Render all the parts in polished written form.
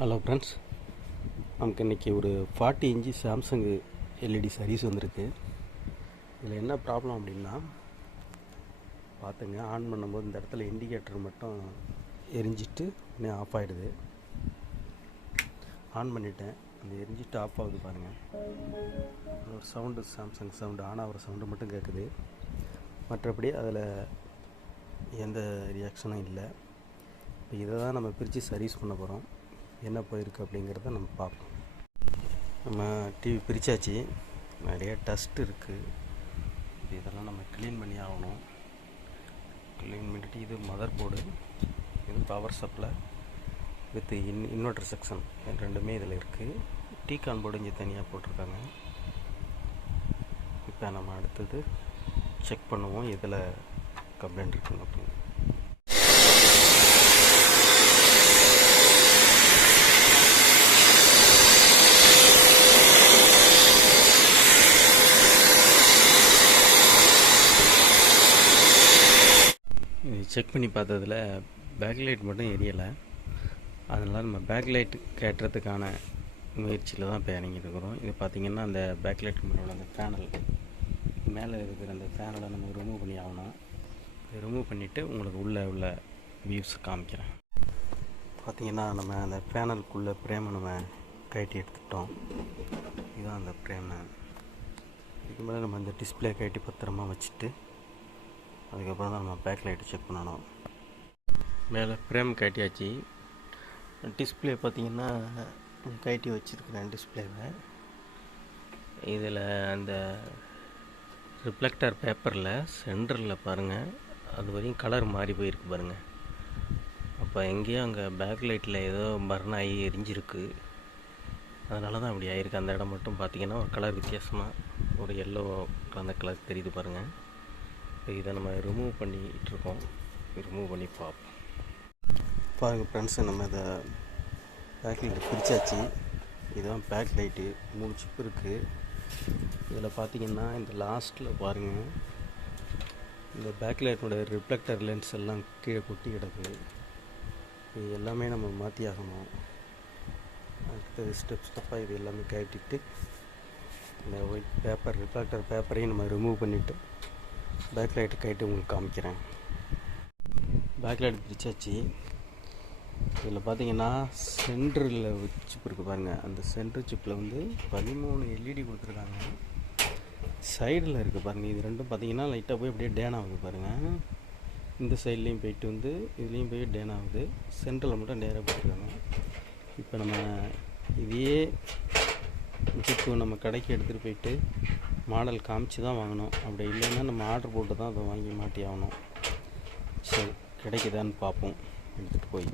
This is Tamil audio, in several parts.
ஹலோ ஃப்ரெண்ட்ஸ், நமக்கு இன்றைக்கி ஒரு 40 இன்ச்சு சாம்சங் எல்இடி சர்வீஸ் வந்திருக்கு. இதில் என்ன ப்ராப்ளம் அப்படின்னா, பார்த்துங்க, ஆன் பண்ணும்போது இந்த இடத்துல இண்டிகேட்டர் மட்டும் எரிஞ்சிட்டு உடனே ஆஃப் ஆகிடுது. ஆன் பண்ணிவிட்டேன், அந்த எரிஞ்சிட்டு ஆஃப் ஆகுது பாருங்கள். ஒரு சவுண்டு, சாம்சங் சவுண்டு, ஆன் ஆகிற சவுண்டு மட்டும் கேட்குது. மற்றபடி அதில் எந்த ரியாக்ஷனும் இல்லை. இப்போ இதை தான் நம்ம பிரித்து சர்வீஸ் பண்ண போகிறோம். என்ன போயிருக்கு அப்படிங்கிறத நம்ம பார்ப்போம். நம்ம டிவி பிரித்தாச்சு, நிறைய டஸ்ட் இருக்குது. இதெல்லாம் நம்ம க்ளீன் பண்ணி ஆகணும். க்ளீன் பண்ணிவிட்டு, இது மதர் போர்டு, இது power supply with inverter section ரெண்டுமே இதில் இருக்குது. டீகான் போர்டு இங்கே தனியாக போட்டிருக்காங்க. இப்போ நம்ம அடுத்தது செக் பண்ணுவோம் இதில் கம்ப்ளைண்ட் இருக்குன்னு அப்படின்னு. செக் பண்ணி பார்த்ததில் பேக்லைட் மட்டும் எரியலை. அதனால் நம்ம பேக்லைட் கேட்டுறதுக்கான முயற்சியில் தான் இப்போ இறங்கிட்டுருக்குறோம். இது பார்த்திங்கன்னா, அந்த பேக்லைட் மேலே அந்த பேனல் மேலே இருக்கிற அந்த பேனலை நம்ம ரிமூவ் பண்ணி ஆகணும். ரிமூவ் பண்ணிவிட்டு உங்களுக்கு உள்ள வியூஸ் காமிக்கிறேன். பார்த்திங்கன்னா, நம்ம அந்த பேனலுக்குள்ளே ஃப்ரேமை நம்ம கழட்டி எடுத்துக்கிட்டோம். இதுதான் அந்த ஃப்ரேமை. இதுக்கு மேலே நம்ம அந்த டிஸ்பிளே கழட்டி பத்திரமா வச்சுட்டு அதுக்கப்புறம் தான் நம்ம பேக் லைட்டு செக் பண்ணணும். மேலே ஃப்ரேம் கட்டியாச்சு. டிஸ்பிளே பார்த்திங்கன்னா கட்டி வச்சுருக்கிறேன் டிஸ்பிளேவை. இதில் அந்த ரிஃப்ளெக்டர் பேப்பரில் சென்டரில் பாருங்கள், அது வரையும் கலர் மாறி போயிருக்கு பாருங்கள். அப்போ எங்கேயோ அங்கே பேக் லைட்டில் ஏதோ பர்ன் ஆகி எரிஞ்சிருக்கு. அதனால தான் அப்படி ஆகிருக்கு. அந்த இடம் மட்டும் பார்த்திங்கன்னா ஒரு கலர் வித்தியாசமாக ஒரு எல்லோ கலந்த கலர் தெரியுது பாருங்கள். இதை நம்ம ரிமூவ் பண்ணிகிட்ருக்கோம். ரிமூவ் பண்ணி பார்ப்போம். பாருங்கள் ஃப்ரெண்ட்ஸு, நம்ம இதை பேக் லைட்டு பிரித்தாச்சு. இதுதான் பேக் லைட்டு. 3 சிப் இருக்குது. இதில் பார்த்திங்கன்னா, இந்த லாஸ்ட்டில் பாருங்கள், இந்த பேக் லைட்டோட ரிஃப்ளெக்டர் லென்ஸ் எல்லாம் கீழே கொட்டி கிடக்குது. இது எல்லாமே நம்ம மாற்றி ஆகணும். அடுத்தது ஸ்டெப்பாக இது எல்லாமே கட்டிட்டு இந்த ஒயிட் பேப்பர் ரிஃப்ளெக்டர் பேப்பரையும் நம்ம ரிமூவ் பண்ணிவிட்டு பேக் லைட்டு கைட்டு உங்களுக்கு காமிக்கிறேன். பேக் லைட் பிரிச்சாச்சு. இதில் பார்த்தீங்கன்னா சென்டரில் சிப் இருக்குது பாருங்கள். அந்த சென்டர் சிப்பில் வந்து 13 எல்இடி கொடுத்துருக்காங்க. சைடில் இருக்குது பாருங்கள். இது ரெண்டும் பார்த்தீங்கன்னா லைட்டாக போய் அப்படியே டேன் ஆகுது பாருங்கள். இந்த சைட்லேயும் போயிட்டு வந்து இதுலேயும் போய் டேன் ஆகுது. சென்டரில் மட்டும் நேராக போட்டுருக்காங்க. இப்போ நம்ம இதையே சிப்பு நம்ம கடைக்கு எடுத்துகிட்டு போயிட்டு மாடல் காமிச்சு தான் வாங்கணும். அப்படி இல்லைன்னா நம்ம ஆர்டர் போட்டு தான் அதை வாங்கி மாட்டி ஆகணும். சரி, கிடைக்குதான்னு பார்ப்போம் எடுத்துகிட்டு போய்.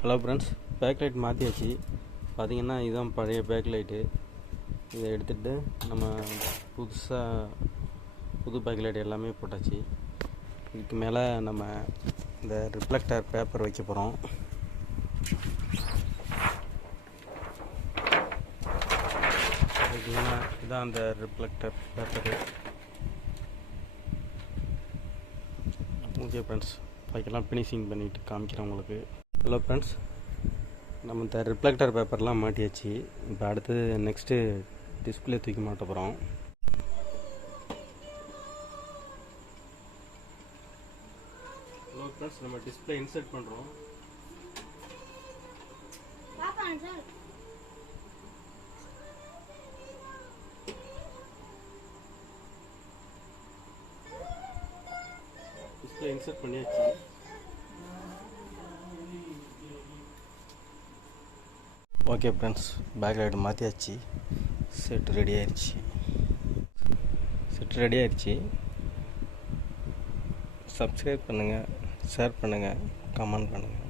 ஹலோ ஃப்ரெண்ட்ஸ், பேக் லைட் மாற்றியாச்சு. பார்த்திங்கன்னா, இதுதான் பழைய பேக் லைட்டு. இதை எடுத்துகிட்டு நம்ம புது பேக் லைட் எல்லாமே போட்டாச்சு. இதுக்கு மேலே நம்ம இந்த ரிஃப்ளெக்டர் பேப்பர் வைக்க போகிறோம். இதான் அந்த ரிஃப்ளெக்டர் பேப்பரு. ஓகே ஃப்ரெண்ட்ஸ், அதுக்கெல்லாம் ஃபினிஷிங் பண்ணிவிட்டு காமிக்கிறேன் உங்களுக்கு. ஹலோ ஃப்ரெண்ட்ஸ், நம்ம இந்த ரிஃப்ளெக்டர் பேப்பர்லாம் மாட்டியாச்சு. இப்போ அடுத்தது நெக்ஸ்ட்டு டிஸ்பிளே தூக்கி மாட்ட போகிறோம். ஹலோ ஃப்ரெண்ட்ஸ், நம்ம டிஸ்பிளே இன்சர்ட் பண்ணுறோம். டிஸ்பிளே இன்சர்ட் பண்ணியாச்சு. ஓகே ஃப்ரெண்ட்ஸ், பேக் லைட் மாற்றியாச்சு. செட் ரெடி ஆயிடுச்சு. சப்ஸ்கிரைப் பண்ணுங்கள், ஷேர் பண்ணுங்கள், கமெண்ட் பண்ணுங்கள்.